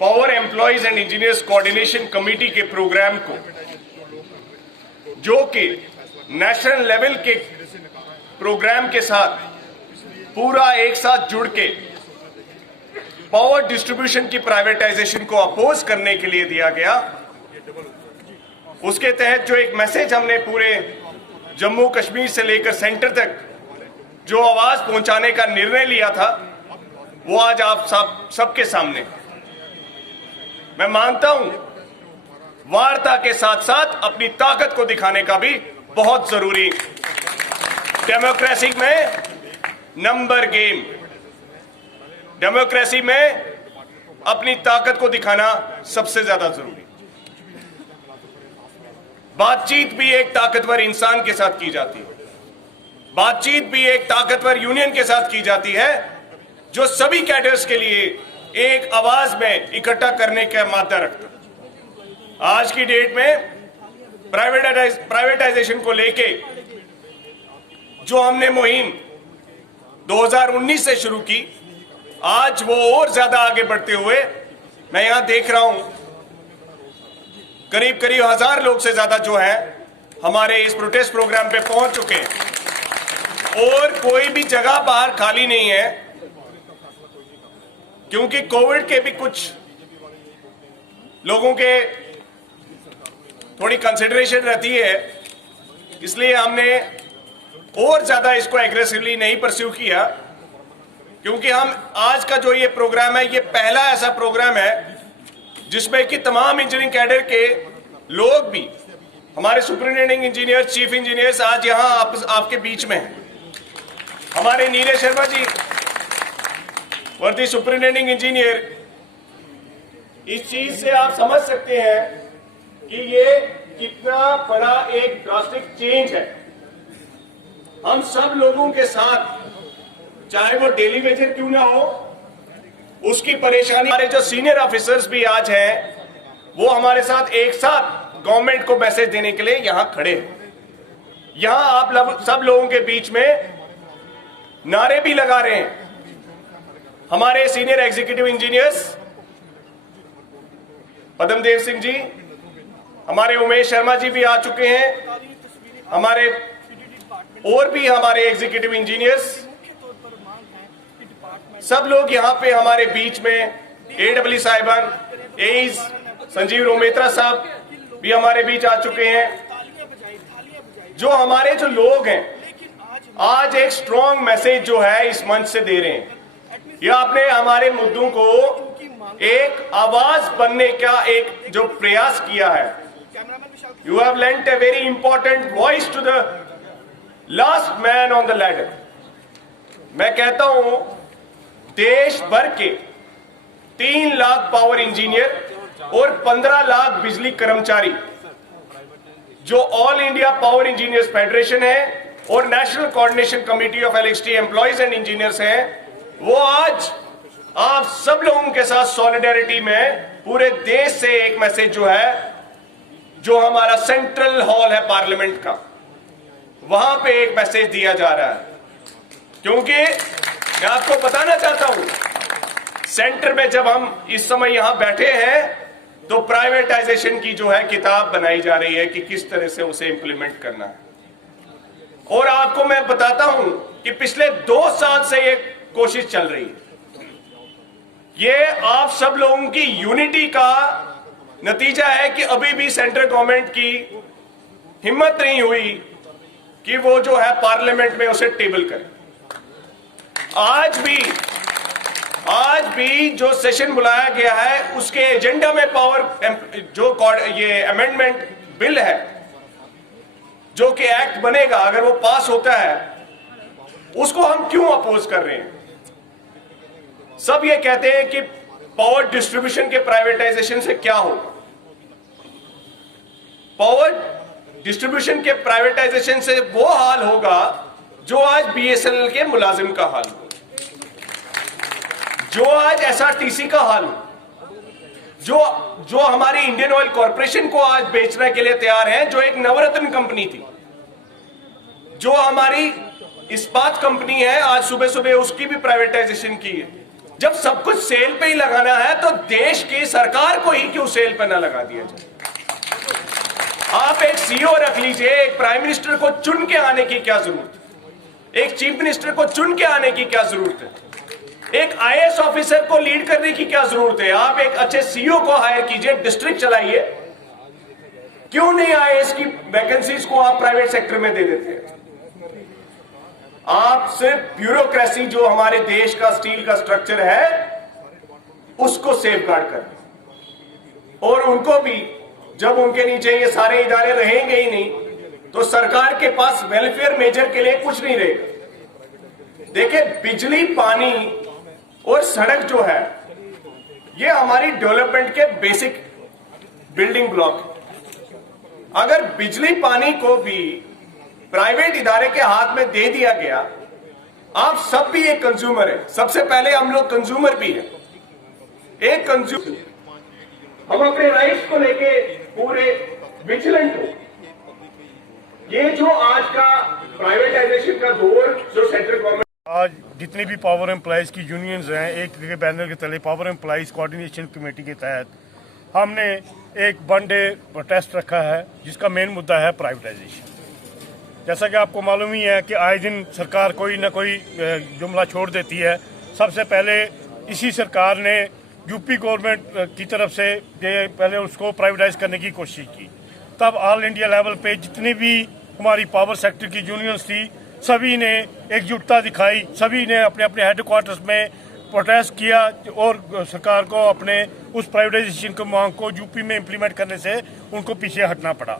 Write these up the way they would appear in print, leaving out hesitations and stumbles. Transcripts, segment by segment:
Power employees and engineers coordination committee के programme को, जो कि नेशनल लेवल के प्रोग्राम के साथ पूरा एक साथ जुड़ के पावर डिस्ट्रीब्यूशन की प्राइवेटाइजेशन को अपोज करने के लिए दिया गया, उसके तहत जो एक मैसेज हमने पूरे जम्मू कश्मीर से लेकर सेंटर तक जो आवाज पहुंचाने का निर्णय लिया था, वो आज आप सबके सामने। मैं मानता हूं वार्ता के साथ साथ अपनी ताकत को दिखाने का भी बहुत जरूरी। डेमोक्रेसी में नंबर गेम, डेमोक्रेसी में अपनी ताकत को दिखाना सबसे ज्यादा जरूरी। बातचीत भी एक ताकतवर इंसान के साथ की जाती है, बातचीत भी एक ताकतवर यूनियन के साथ की जाती है, जो सभी कैडर्स के लिए एक आवाज में इकट्ठा करने का मादा रखता है। आज की डेट में प्राइवेटाइजेशन को लेके जो हमने मुहिम 2019 से शुरू की, आज वो और ज्यादा आगे बढ़ते हुए मैं यहां देख रहा हूं करीब 1000 लोग से ज्यादा जो है हमारे इस प्रोटेस्ट प्रोग्राम पे पहुंच चुके हैं और कोई भी जगह बाहर खाली नहीं है, क्योंकि कोविड के भी कुछ लोगों के थोड़ी कंसिडरेशन रहती है, इसलिए हमने और ज्यादा इसको एग्रेसिवली नहीं परस्यू किया, क्योंकि हम आज का जो ये प्रोग्राम है, ये पहला ऐसा प्रोग्राम है जिसमें कि तमाम इंजीनियरिंग कैडर के लोग भी, हमारे सुपरिटेंडिंग इंजीनियर, चीफ इंजीनियर्स आज यहां आपके बीच में हैं। हमारे नीरज शर्मा जी वर्दी सुपरिटेंडिंग इंजीनियर, इस चीज से आप समझ सकते हैं कि ये कितना बड़ा एक ड्रास्टिक चेंज है। हम सब लोगों के साथ, चाहे वो डेली वेजर क्यों ना हो, उसकी परेशानी, हमारे जो सीनियर ऑफिसर्स भी आज हैं, वो हमारे साथ एक साथ गवर्नमेंट को मैसेज देने के लिए यहां खड़े हैं। यहां आप सब लोगों के बीच में नारे भी लगा रहे हैं। हमारे senior executive engineers Padmadev Singh ji, हमारे उमेश शर्मा जी भी आ चुके हैं, हमारे और भी हमारे एग्जीक्यूटिव इंजीनियर्स, सब लोग यहां पे हमारे बीच में, एडब्ल्यू साहिबान, एईज संजीव रोमेत्रा साहब भी हमारे बीच आ चुके हैं। जो हमारे जो लोग हैं आज एक स्ट्रॉन्ग मैसेज जो है इस मंच से दे रहे हैं। ये आपने हमारे मुद्दों को एक आवाज बनने का एक जो प्रयास किया है, you have lent a very important voice to the last man on the ladder. मैं कहता हूं देश भर के 3 लाख पावर इंजीनियर और 15 लाख बिजली कर्मचारी जो all India power engineers federation है और national coordination committee of electricity employees and engineers हैं, वो आज आप सब लोगों के साथ सॉलिडेरिटी में पूरे देश से एक मैसेज जो है, जो हमारा सेंट्रल हॉल है पार्लियामेंट का, वहां पे एक मैसेज दिया जा रहा है। क्योंकि मैं आपको बताना चाहता हूं, सेंटर में जब हम इस समय यहां बैठे हैं तो प्राइवेटाइजेशन की जो है किताब बनाई जा रही है कि किस तरह से उसे इंप्लीमेंट करना है। और आपको मैं बताता हूं कि पिछले 2 साल से ये कोशिश चल रही है। ये आप सब लोगों की यूनिटी का नतीजा है कि अभी भी सेंट्रल गवर्नमेंट की हिम्मत नहीं हुई कि वो जो है पार्लियामेंट में उसे टेबल करे। आज भी जो सेशन बुलाया गया है उसके एजेंडा में ये अमेंडमेंट बिल है जो कि एक्ट बनेगा, अगर वो पास होता है, उसको हम क्यों अपोज कर रहे हैं? सब ये कहते हैं कि पावर डिस्ट्रीब्यूशन के प्राइवेटाइजेशन से क्या होगा। पावर डिस्ट्रीब्यूशन के प्राइवेटाइजेशन से वो हाल होगा जो आज बीएसएनएल के मुलाजिम का हाल हो, जो आज एसआरटीसी का हाल हो, जो हमारी इंडियन ऑयल कॉर्पोरेशन को आज बेचने के लिए तैयार है, जो एक नवरत्न कंपनी थी, जो हमारी इस्पात कंपनी है, आज सुबह सुबह उसकी भी प्राइवेटाइजेशन की है। जब सब कुछ सेल पे ही लगाना है तो देश की सरकार को ही क्यों सेल पे ना लगा दिया जाए? आप एक सीईओ रख लीजिए, एक प्राइम मिनिस्टर को चुन के आने की क्या जरूरत है? एक चीफ मिनिस्टर को चुन के आने की क्या जरूरत है? एक आईएएस ऑफिसर को लीड करने की क्या जरूरत है? आप एक अच्छे सीईओ को हायर कीजिए, डिस्ट्रिक्ट चलाइए। क्यों नहीं आईएएस की वैकेंसीज को आप प्राइवेट सेक्टर में दे देते हैं? आप सिर्फ ब्यूरोक्रेसी, जो हमारे देश का स्टील का स्ट्रक्चर है, उसको सेफगार्ड कर, और उनको भी जब उनके नीचे ये सारे इदारे रहेंगे ही नहीं तो सरकार के पास वेलफेयर मेजर के लिए कुछ नहीं रहेगा। देखिए, बिजली, पानी और सड़क जो है, ये हमारी डेवलपमेंट के बेसिक बिल्डिंग ब्लॉक। अगर बिजली पानी को भी प्राइवेट इदारे के हाथ में दे दिया गया, आप सब भी एक कंज्यूमर है, सबसे पहले हम लोग कंज्यूमर भी है, एक कंज्यूमर, हम अपने राइट्स को लेके पूरे विजिलेंट हो। ये जो आज का प्राइवेटाइजेशन का दौर जो सेंट्रल गवर्नमेंट, आज जितनी भी पावर एम्प्लॉयज की यूनियंस हैं, एक के बैनर के तले पावर एम्प्लॉयज कोऑर्डिनेशन कमेटी के तहत हमने एक 1 डे प्रोटेस्ट रखा है, जिसका मेन मुद्दा है प्राइवेटाइजेशन। जैसा कि आपको मालूम ही है कि आए दिन सरकार कोई ना कोई जुमला छोड़ देती है। सबसे पहले इसी सरकार ने यूपी गवर्नमेंट की तरफ से पहले उसको प्राइवेटाइज करने की कोशिश की। तब ऑल इंडिया लेवल पे जितनी भी हमारी पावर सेक्टर की यूनियंस थी, सभी ने एकजुटता दिखाई, सभी ने अपने अपने हेडक्वार्टर्स में प्रोटेस्ट किया और सरकार को अपने उस प्राइवेटाइजेशन की मांग को यूपी में इम्प्लीमेंट करने से उनको पीछे हटना पड़ा।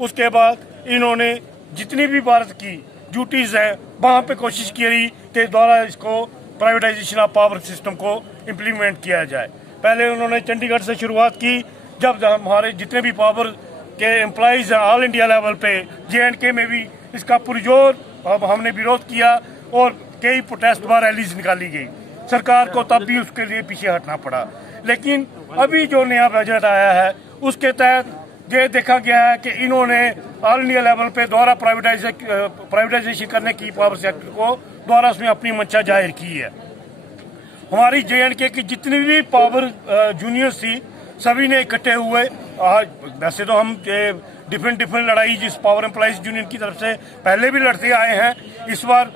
उसके बाद इन्होंने जितनी भी भारत की ड्यूटीज हैं वहां पे कोशिश की रही कि द्वारा इसको प्राइवेटाइजेशन ऑफ पावर सिस्टम को इम्प्लीमेंट किया जाए। पहले उन्होंने चंडीगढ़ से शुरुआत की, जब हमारे जितने भी पावर के एम्प्लॉयज हैं ऑल इंडिया लेवल पे, JNK में भी इसका पुरजोर हमने विरोध किया और कई प्रोटेस्ट व रैलीज निकाली गई। सरकार को तब भी उसके लिए पीछे हटना पड़ा। लेकिन अभी जो नया बजट आया है उसके तहत ये देखा गया है कि इन्होंने ऑल इंडिया लेवल पे द्वारा प्राइवेटाइजेशन करने की पावर सेक्टर को द्वारा उसमें अपनी मंशा जाहिर की है। हमारी JNK की जितनी भी पावर जूनियर्स थी, सभी ने इकट्ठे हुए। वैसे तो हम डिफरेंट लड़ाई जिस पावर एम्प्लॉयज यूनियन की तरफ से पहले भी लड़ते आए हैं, इस बार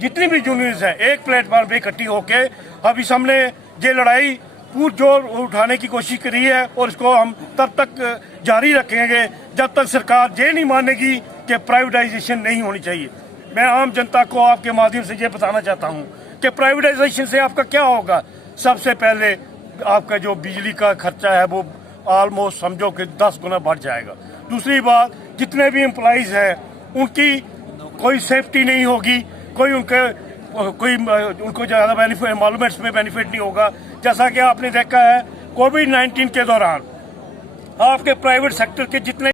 जितनी भी यूनियंस हैं एक प्लेटफॉर्म पे इकट्ठी होके अब इस हमने ये लड़ाई पुरजोर उठाने की कोशिश करी है और इसको हम तब तक जारी रखेंगे जब तक सरकार ये नहीं मानेगी कि प्राइवेटाइजेशन नहीं होनी चाहिए। मैं आम जनता को आपके माध्यम से ये बताना चाहता हूँ कि प्राइवेटाइजेशन से आपका क्या होगा। सबसे पहले आपका जो बिजली का खर्चा है वो ऑलमोस्ट समझो कि 10 गुना बढ़ जाएगा। दूसरी बात, जितने भी एम्प्लॉयज हैं उनकी कोई सेफ्टी नहीं होगी, उनको ज़्यादा बेनिफिट मालूमेंट्स में बेनिफिट नहीं होगा। जैसा कि आपने देखा है कोविड-19 के दौरान आपके प्राइवेट सेक्टर के जितने